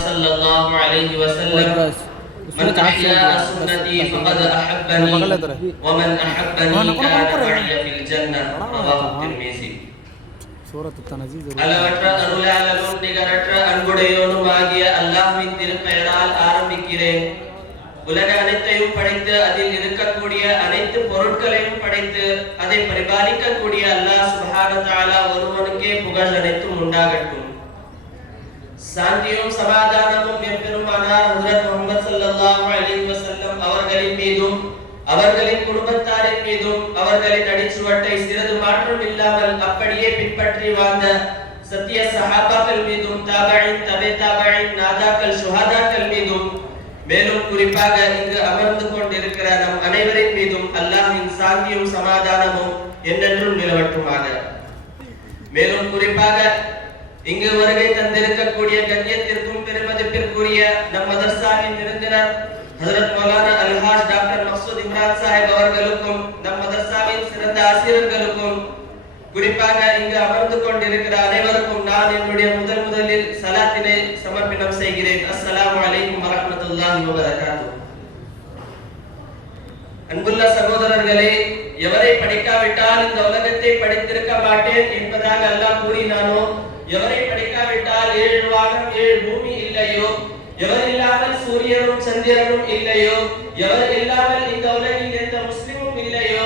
صلى الله عليه وسلم من أحيا سنتي فقد أحبني ومن أحبني كان معي في الجنة رواه الترمذي. அளவற்ற அருளாளனும் நிகரற்ற அன்புடையோனுமாகிய அல்லாஹ்வின் திருப்பெயரால் ஆரம்பிக்கிறேன். உலக அனைத்தையும் படைத்து அதில் இருக்கக்கூடிய அனைத்து பொருட்களையும் படைத்து அதை பரிபாலிக்கக்கூடிய அல்லாஹ் சுப்ஹானஹு வ தஆலா ஒருவனுக்கே புகழ் அனைத்தும் உண்டாகட்டும். சாந்தியும் சமாதானமும் எம்பெருமானார் ஹஜ்ரத் முஹம்மது ஸல்லல்லாஹு அலைஹி வஸல்லம் அவர்களின் மீதும் அவர்களின் குடும்பத்தாரின் மீதும் அவர்களின் அடிச்சுவட்டை சிறிது மாற்றம் இல்லாமல் அப்படியே பின்பற்றி வாழ்ந்த சத்திய சஹாபாக்கள் மீதும் தாபஈன் தபே நாதாக்கள் சுஹதாக்கள் மீதும் மேலும் குறிப்பாக இங்கு அமர்ந்து கொண்டிருக்கிற நம் அனைவரின் மீதும் அல்லாஹ்வின் சாந்தியும் சமாதானமும் என்றென்றும் நிலவட்டுமாக. மேலும் குறிப்பாக இங்கு வருகை தந்திருக்கக்கூடிய கண்ணியத்திற்கும் பெருமதிப்பிற்குரிய நம் மதரசாவின் விருந்தினர் ஹஜ்ரத் மௌலானா அல்ஹாஜ் டாக்டர் மக்சூத் இம்ரான் சாஹிப் அவர்களுக்கும் நம் மதரசாவின் சிறந்த ஆசிரியர்களுக்கும் குறிப்பாக இங்கு அமர்ந்து கொண்டிருக்கிற அனைவருக்கும் நான் என்னுடைய முதலில் சலாத்தினை சமர்ப்பணம் செய்கிறேன். அஸ்ஸலாமு அலைக்கும் வரஹ்மத்துல்லாஹி வ பரகாத்துஹு. அன்புள்ள சகோதரர்களே, எவரை படிக்காவிட்டால் இந்த உலகத்தை படித்திருக்க மாட்டேன் என்பதாக அல்லாஹ் கூறினானோ, எவரை படிக்காவிட்டால் 7 வானம் 7 பூமி இல்லையோ, எவர் இல்லாமல் சூரியனும் சந்திரனும் இல்லையோ, எவர் இல்லாமல் இந்த உலகில் எந்த முஸ்லிமும் இல்லையோ,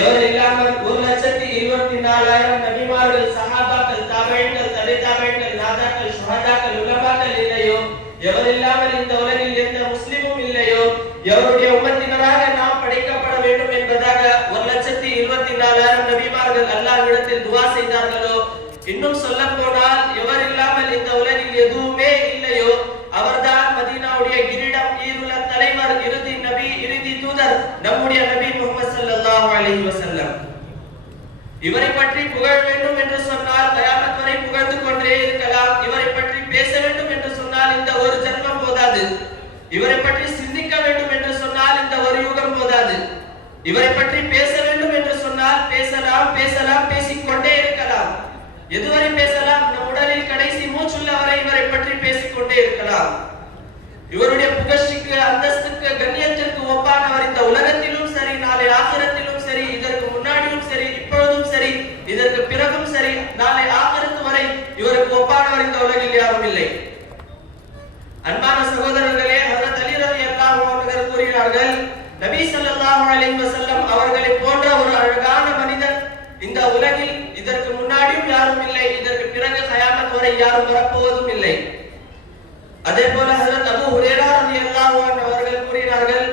எவர் இல்லாமல் 1,24,000 நபிமார்கள் சஹாபாக்கள் தாபீன்கள் தபே தாபீன்கள் நாதாக்கள் சுஹதாக்கள் உலமாக்கள் இல்லையோ, எவர் இல்லாமல் இந்த உலகில் எந்த முஸ்லிமும் இல்லையோ, எவருடைய உம்மத்தினராக நாம் படைக்கப்பட வேண்டும் என்பதாக 1,24,000 நபிமார்கள் அல்லாஹ்விடத்தில் துஆ செய்தார்களோ, இன்னும் சொல்ல போனால் எவர் இல்லாமல் இந்த உலகில் எதுவுமே இல்லையோ அவர்தான் மதீனாவுடைய கிரீடம், ஈருல தலைவர், இறுதி நபி, இறுதி தூதர் நம்முடைய நபி முஹம்மது ஸல்லல்லாஹு அலைஹி வஸல்லம். இவரை பற்றி புகழ வேண்டும் என்று சொன்னால் கயாமத் வரை புகழ்ந்து கொண்டே இருக்கலாம். இவரை பற்றி பேச வேண்டும் என்று சொன்னால் இந்த ஒரு ஜென்மம் போதாது. இவரை பற்றி சிந்திக்க வேண்டும் என்று சொன்னால் இந்த ஒரு யுகம் போதாது. இவரை பற்றி பேச வேண்டும் என்று சொன்னால் பேசலாம் பேசிக்கொண்டே இருக்கலாம். எதுவரை பேசலாம்? நம் உடலில் கடைசி மூச்சுள்ள வரை இவரை பற்றி பேசிக்கொண்டே இருக்கலாம். இவருடைய புகழ்ச்சிக்கு, அந்தஸ்துக்கு, கண்ணியத்திற்கு ஒப்பானவர் இந்த உலகத்திலும் சரி, நாளை ஆகிரத்திலும் சரி, இதற்கு முன்னாடியும் சரி, இப்பொழுதும் சரி, இதற்கு பிறகும் சரி, நாளை ஆகிரத்து வரை இவருக்கு ஒப்பானவர் இந்த உலகில் யாரும் இல்லை. அன்பான சகோதரர்களே, ஹஜ்ரத் அலி ரலியல்லாஹு அன்ஹு கூறினார்கள், நபி ஸல்லல்லாஹு அலைஹி வஸல்லம் அவர்களை போன்ற ஒரு அழகான மனிதன் இந்த உலகில் இதற்கு முன்னாடியும் யாரும் இல்லை, இதற்கு பிறகு கயாமத் வரை யாரும் வரப்போவதும் இல்லை. அதேபோல ஹஜ்ரத் அபூ ஹுரைரா ரலியல்லாஹு அன்ஹு அவர்கள் கூறினார்கள்,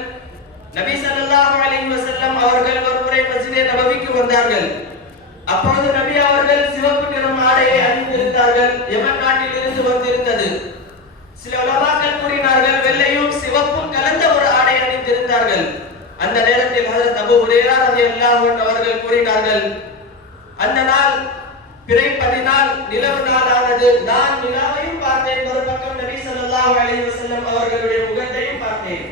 நபி ஸல்லல்லாஹு அலைஹி வஸல்லம் அவர்கள் ஒருமுறை மஸ்ஜிதே நபவிக்கு வந்தார்கள். அப்பொழுது நபி அவர்கள் சிவப்பு நிறம் ஆடையை அணிந்திருந்தார்கள். யமன் நாட்டில் இருந்து வந்திருந்தது. சில உலமாக்கள் கூறினார்கள் வெள்ளையும் சிவப்பும் கலந்த ஒரு ஆடை அணிந்திருந்தார்கள். அந்த நேரத்தில் ஹஜ்ரத் அபூ ஹுரைரா ரலியல்லாஹு அன்ஹு அவர்கள் கூறினார்கள், அந்த நாள் பிறை 14 நிலவு நாளானது. நான் நிலாவையும் பார்த்தேன், ஒரு பக்கம் நபி ஸல்லல்லாஹு அலைஹி வஸல்லம் அவர்களுடைய முகத்தையும் பார்த்தேன்.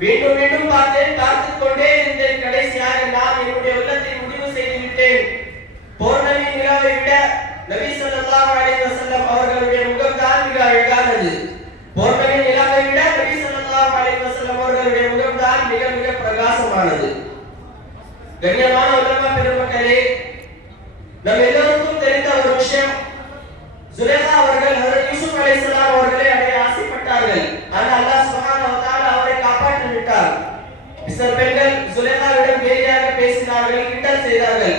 மீண்டும் பார்த்தேன், பார்த்துக் கொண்டே இருந்தேன். கடைசியாக நான் என்னுடைய உள்ளத்தை முடிவு செய்து விட்டேன். பௌர்ணமி நிலாவை விட நபி ஸல்லல்லாஹு அலைஹி வஸல்லம் அவர்களுடைய முகம் தான் மிக அழகானது. பௌர்ணமி நிலாவை விட நபி ஸல்லல்லாஹு அலைஹி வஸல்லம் அவர்களுடைய முகம் தான் மிக மிக பிரகாசமானது. கண்ணியமான உலமா பெருமக்களே, நம்ம எல்லோருக்கும் தெரிந்த ஒரு விஷயம், சுலைஹா அவர்கள் ஹஜ்ரத் யூசுப் அலைஹிஸ்ஸலாம் அவர்களை அடைய ஆசைப்பட்டார்கள். ஆனால் அல்லாஹ் சுப்ஹானஹு வ தஆலா அவரை காப்பாற்றி விட்டார். மிஸ்ர் பெண்கள் சுலைஹாவிடம் வேடிக்கையாக பேசினார்கள், கிண்டல் செய்தார்கள்.